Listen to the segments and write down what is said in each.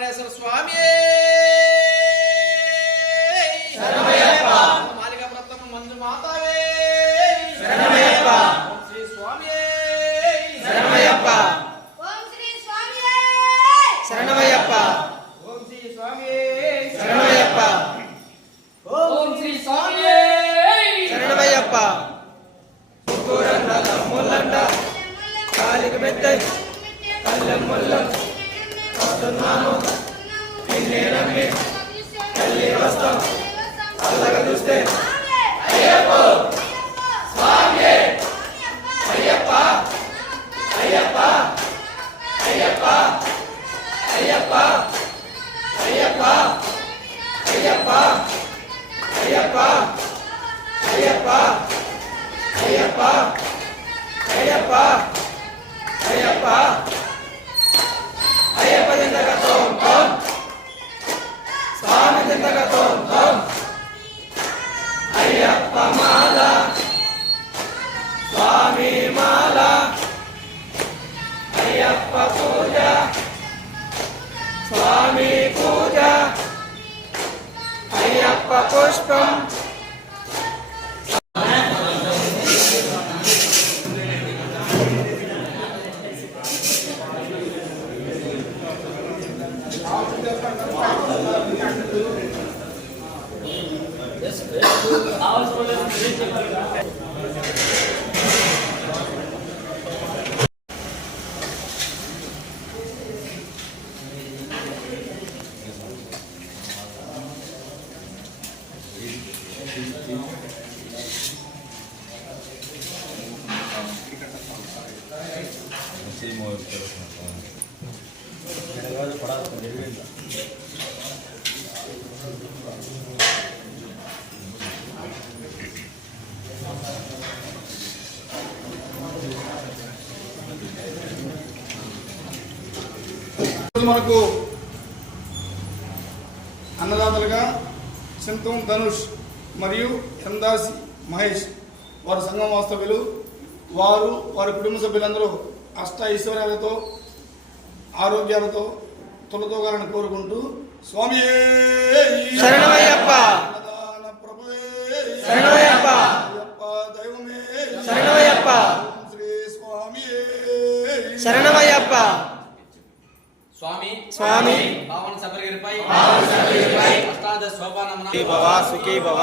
వెంకటేశ్వర స్వామి! మాలిక వ్రతం మంజు మాతావే! ఓం శ్రీ స్వామి! శరణమయ్యప్ప! ఓం శ్రీ స్వామి! శరణమయ్యప్ప! ఓం శ్రీ స్వామి! శరణమయ్యప్ప! ఓం శ్రీ స్వామి! శరణమయ్యప్ప! ముగ్గురన్నల ముల్లండ! కాలికి మెత్త కళ్ళెం ముల్లం! వస్తున్నాము నిన్నే నమ్మి తల్లి వస్తాం చల్లగా చూస్తే అయ్యప్ప స్వామి అయ్యప్ప అయ్యప్ప అయ్యప్ప అయ్యప్ప అయ్యప్ప అయ్యప్ప అయ్యప్ప అయ్యప్ప అయ్యప్ప అయ్యప్ప అయ్యప్ప అయ్యప్ప ప్రకోష్టం అవసరం లేదు అయ్యప్ప పుష్పం మనకు అన్నదాతలుగా సింతం ధనుష్ మరియు ఎందాసి మహేష్ వారి సంఘం వాస్తవ్యులు వారు వారి కుటుంబ సభ్యులందరూ అష్ట ఐశ్వర్యాలతో ఆరోగ్యాలతో తొలతోగాలని కోరుకుంటూ స్వామి శరణమయ్యప్ప! ప్రభువే శరణమయ్యప్ప! దైవమే శరణమయ్యప్ప! శ్రీ స్వామి శరణమయ్యప్ప! స్వామి స్వామి! పావన సబరిగిరిపై అష్టాదశ సోపానమున సుఖీ భవ సుఖీ భవ.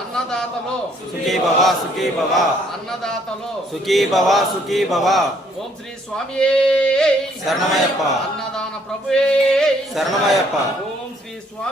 అన్నదాతలో సుఖీ భవ సుఖీ భవ. అన్నదాతలో సుఖీ భవ సుఖీ భవ. ఓం శ్రీ స్వామి శరణమయ్యప్ప. అన్నదాన ప్రభువే. శరణమయ్యప్ప. ఓం శ్రీ స్వామి.